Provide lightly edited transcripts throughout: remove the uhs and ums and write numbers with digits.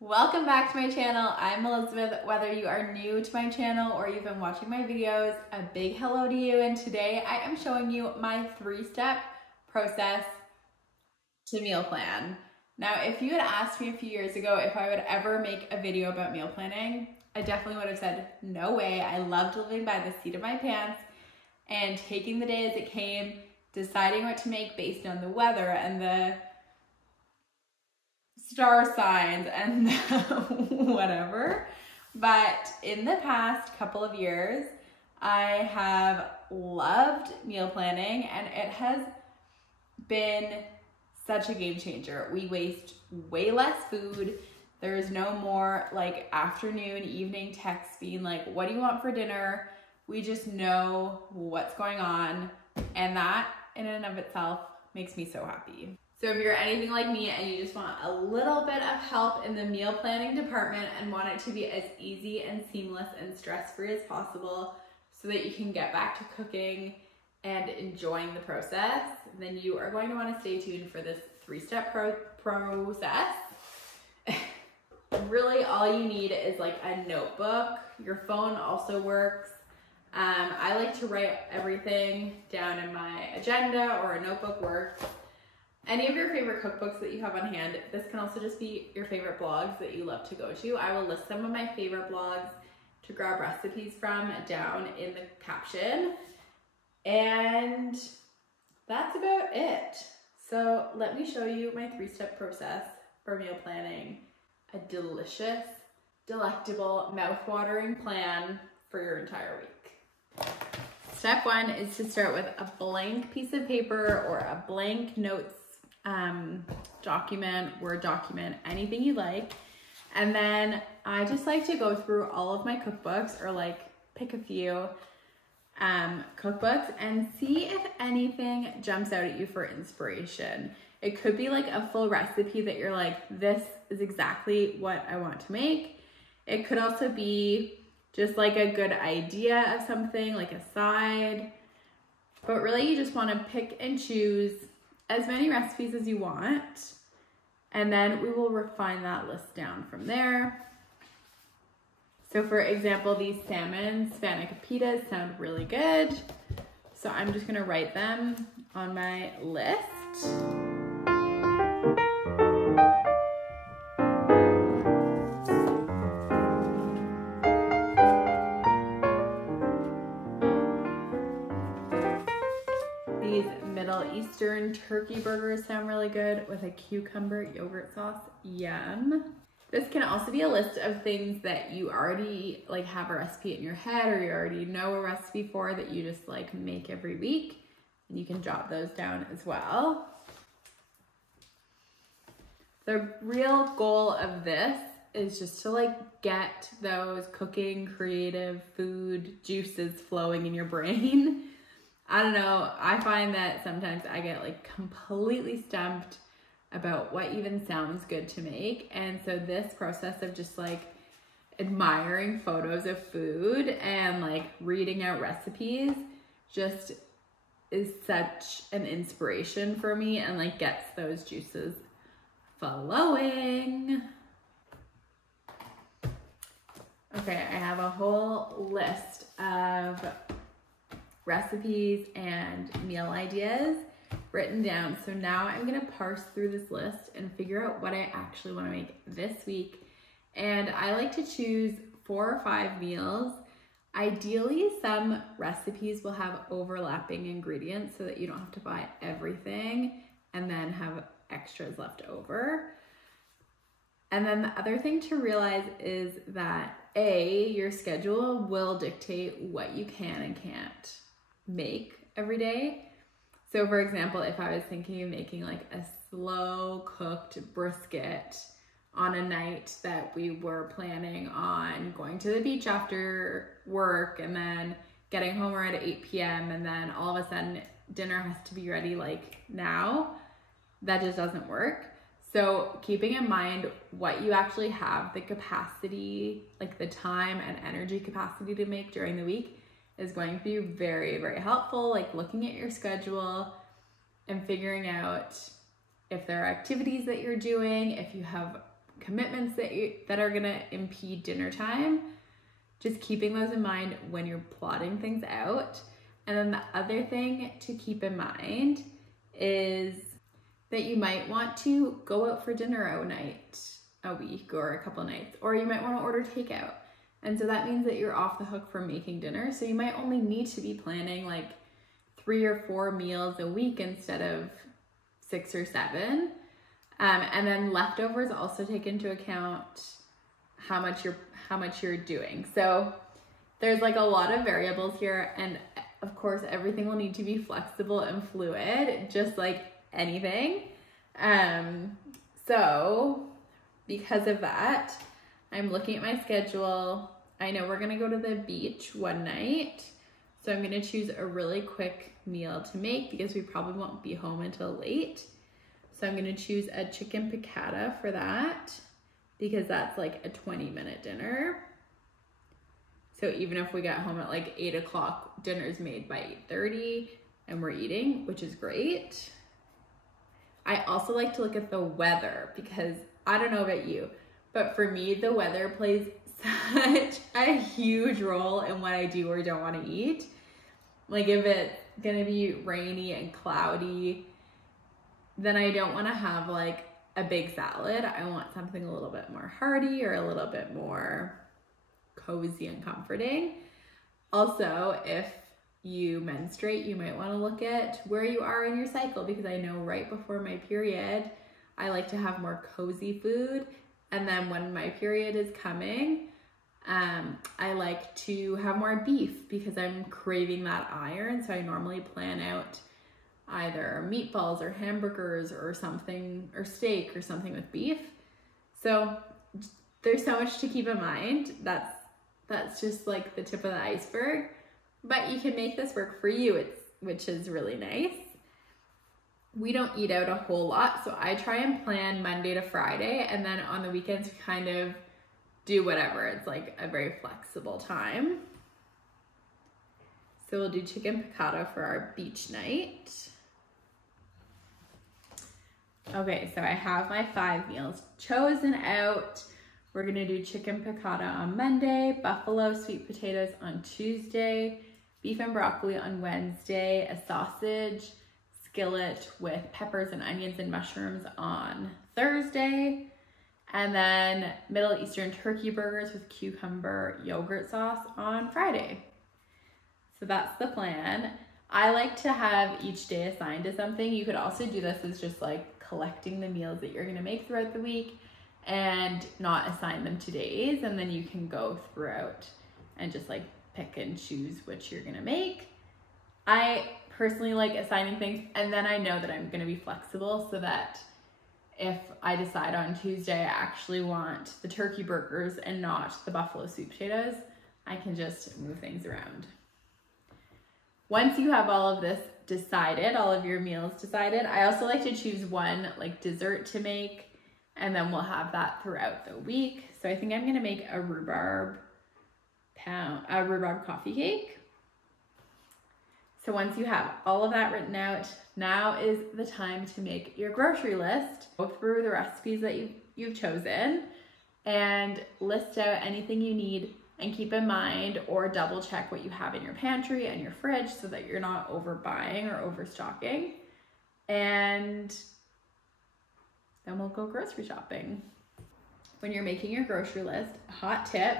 Welcome back to my channel. I'm Elizabeth. Whether you are new to my channel or you've been watching my videos, a big hello to you. And today I am showing you my 3-step process to meal plan. Now, if you had asked me a few years ago if I would ever make a video about meal planning, I definitely would have said, no way. I loved living by the seat of my pants and taking the day as it came, deciding what to make based on the weather and the star signs and whatever. But in the past couple of years, I have loved meal planning and it has been such a game changer. We waste way less food. There's no more like afternoon, evening texts being like, what do you want for dinner? We just know what's going on. And that in and of itself makes me so happy. So if you're anything like me and you just want a little bit of help in the meal planning department and want it to be as easy and seamless and stress-free as possible so that you can get back to cooking and enjoying the process, then you are going to want to stay tuned for this 3-step process. Really all you need is like a notebook. Your phone also works. I like to write everything down in my agenda, or a notebook works. Any of your favorite cookbooks that you have on hand. This can also just be your favorite blogs that you love to go to. I will list some of my favorite blogs to grab recipes from down in the caption. And that's about it. So let me show you my 3-step process for meal planning. A delicious, delectable, mouth-watering plan for your entire week. Step 1 is to start with a blank piece of paper or a blank notes document, Word document, anything you like. And then I just like to go through all of my cookbooks, or like pick a few cookbooks and see if anything jumps out at you for inspiration. It could be like a full recipe that you're like, this is exactly what I want to make. It could also be just like a good idea of something, like a side. But really you just want to pick and choose as many recipes as you want, and then we will refine that list down from there. So for example, these salmon spanakopita sound really good, so I'm just gonna write them on my list. These Middle Eastern turkey burgers sound really good with a cucumber yogurt sauce. Yum. This can also be a list of things that you already like have a recipe in your head, or you already know a recipe for, that you just like make every week, and you can jot those down as well. The real goal of this is just to like get those cooking, creative food juices flowing in your brain. I don't know, I find that sometimes I get like completely stumped about what even sounds good to make. And so this process of just like admiring photos of food and like reading out recipes just is such an inspiration for me, and like gets those juices flowing. Okay, I have a whole list of recipes and meal ideas written down. So now I'm gonna parse through this list and figure out what I actually wanna make this week. And I like to choose 4 or 5 meals. Ideally, some recipes will have overlapping ingredients so that you don't have to buy everything and then have extras left over. And then the other thing to realize is that your schedule will dictate what you can and can't make every day. So for example, if I was thinking of making like a slow cooked brisket on a night that we were planning on going to the beach after work and then getting home around 8 p.m. and then all of a sudden dinner has to be ready like now, that just doesn't work. So keeping in mind what you actually have the capacity, like the time and energy capacity to make during the week, is going to be very, very helpful. Like looking at your schedule and figuring out if there are activities that you're doing, if you have commitments that are gonna impede dinner time. Just keeping those in mind when you're plotting things out. And then the other thing to keep in mind is that you might want to go out for dinner a night a week or a couple nights, or you might want to order takeout. And so that means that you're off the hook from making dinner. So you might only need to be planning like 3 or 4 meals a week instead of 6 or 7. And then leftovers also take into account how much you're doing. So there's like a lot of variables here, and of course everything will need to be flexible and fluid, just like anything. So because of that, I'm looking at my schedule. I know we're gonna go to the beach one night, so I'm gonna choose a really quick meal to make because we probably won't be home until late. So I'm gonna choose a chicken piccata for that because that's like a 20-minute dinner. So even if we get home at like 8 o'clock, dinner's made by 8:30 and we're eating, which is great. I also like to look at the weather because I don't know about you, but for me, the weather plays such a huge role in what I do or don't want to eat. Like if it's gonna be rainy and cloudy, then I don't want to have like a big salad. I want something a little bit more hearty or a little bit more cozy and comforting. Also, if you menstruate, you might want to look at where you are in your cycle, because I know right before my period, I like to have more cozy food. And then when my period is coming, I like to have more beef because I'm craving that iron. So I normally plan out either meatballs or hamburgers or something, or steak or something with beef. So there's so much to keep in mind. That's just like the tip of the iceberg, but you can make this work for you, which is really nice. We don't eat out a whole lot, so I try and plan Monday to Friday, and then on the weekends we kind of do whatever. It's like a very flexible time. So we'll do chicken piccata for our beach night. Okay, so I have my 5 meals chosen out. We're gonna do chicken piccata on Monday, buffalo sweet potatoes on Tuesday, beef and broccoli on Wednesday, a sausage skillet with peppers and onions and mushrooms on Thursday, and then Middle Eastern turkey burgers with cucumber yogurt sauce on Friday. So that's the plan. I like to have each day assigned to something. You could also do this as just like collecting the meals that you're gonna make throughout the week and not assign them to days, and then you can go throughout and just like pick and choose which you're gonna make. I personally like assigning things, and then I know that I'm gonna be flexible so that if I decide on Tuesday I actually want the turkey burgers and not the buffalo sweet potatoes, I can just move things around. Once you have all of this decided, all of your meals decided, I also like to choose one like dessert to make, and then we'll have that throughout the week. So I think I'm gonna make a rhubarb coffee cake. So once you have all of that written out, now is the time to make your grocery list. Go through the recipes that you've chosen and list out anything you need, and keep in mind or double check what you have in your pantry and your fridge so that you're not overbuying or overstocking. And then we'll go grocery shopping. When you're making your grocery list, hot tip,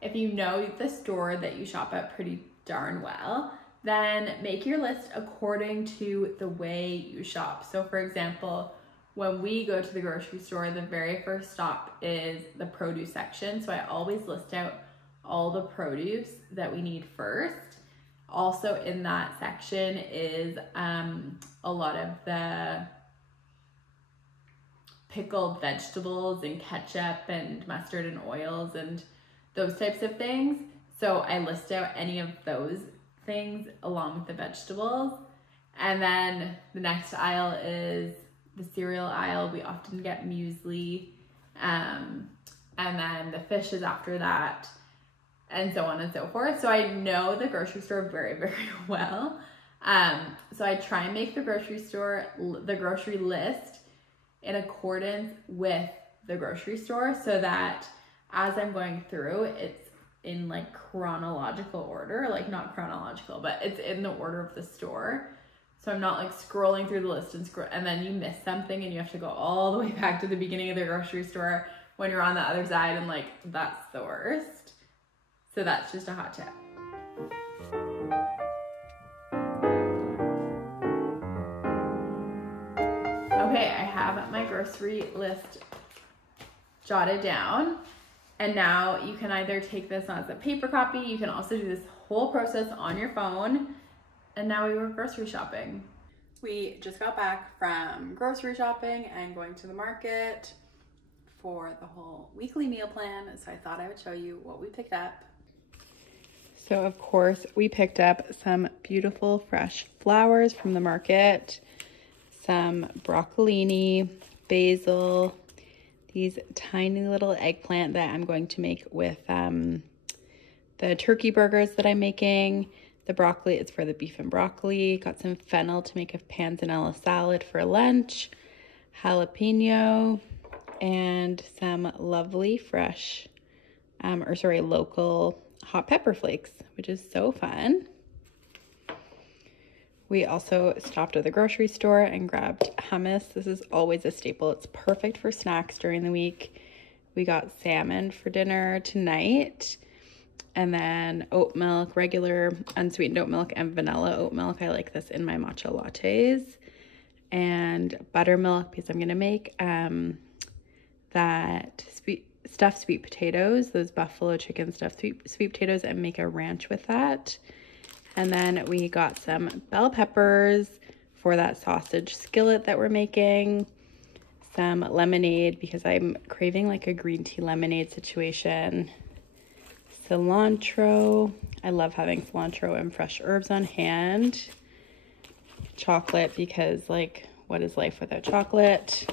if you know the store that you shop at pretty darn well, then make your list according to the way you shop. So for example, when we go to the grocery store, the very first stop is the produce section. So I always list out all the produce that we need first. Also in that section is a lot of the pickled vegetables and ketchup and mustard and oils and those types of things. So I list out any of those things along with the vegetables. And then the next aisle is the cereal aisle. We often get muesli. And then the fish is after that, and so on and so forth. So I know the grocery store very, very well. So I try and make the grocery list in accordance with the grocery store so that as I'm going through, it's in like chronological order, like not chronological, but it's in the order of the store. So I'm not like scrolling through the list and then you miss something and you have to go all the way back to the beginning of the grocery store when you're on the other side, and like that's the worst. So that's just a hot tip. Okay, I have my grocery list jotted down, and now you can either take this as a paper copy, you can also do this whole process on your phone, and now we were grocery shopping. We just got back from grocery shopping and going to the market for the whole weekly meal plan, so I thought I would show you what we picked up. So of course we picked up some beautiful fresh flowers from the market, some broccolini, basil, these tiny little eggplant that I'm going to make with the turkey burgers that I'm making. The broccoli, it's for the beef and broccoli. Got some fennel to make a panzanella salad for lunch, jalapeno, and some lovely fresh, local hot pepper flakes, which is so fun. We also stopped at the grocery store and grabbed hummus. This is always a staple. It's perfect for snacks during the week. We got salmon for dinner tonight, and then oat milk, regular unsweetened oat milk and vanilla oat milk. I like this in my matcha lattes. And buttermilk, because I'm gonna make that stuffed sweet potatoes, those buffalo chicken stuffed sweet potatoes, and make a ranch with that. And then we got some bell peppers for that sausage skillet that we're making. Some lemonade because I'm craving like a green tea lemonade situation. Cilantro. I love having cilantro and fresh herbs on hand. Chocolate because like what is life without chocolate?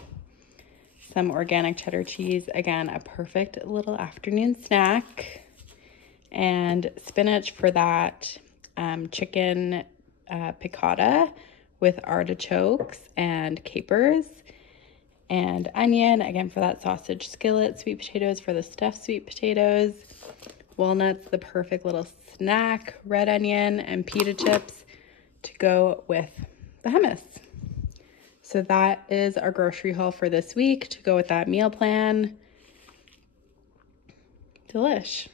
Some organic cheddar cheese. Again, a perfect little afternoon snack. And spinach for that. Chicken piccata with artichokes and capers, and onion again for that sausage skillet, sweet potatoes for the stuffed sweet potatoes, walnuts, the perfect little snack, red onion, and pita chips to go with the hummus. So that is our grocery haul for this week to go with that meal plan. Delish.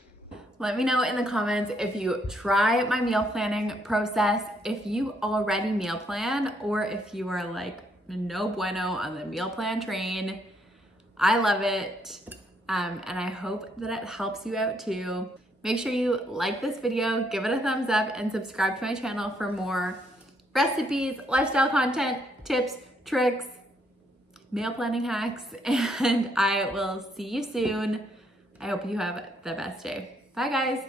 Let me know in the comments if you try my meal planning process, if you already meal plan, or if you are like no bueno on the meal plan train. I love it, and I hope that it helps you out too. Make sure you like this video, give it a thumbs up, and subscribe to my channel for more recipes, lifestyle content, tips, tricks, meal planning hacks, and I will see you soon. I hope you have the best day. Bye guys.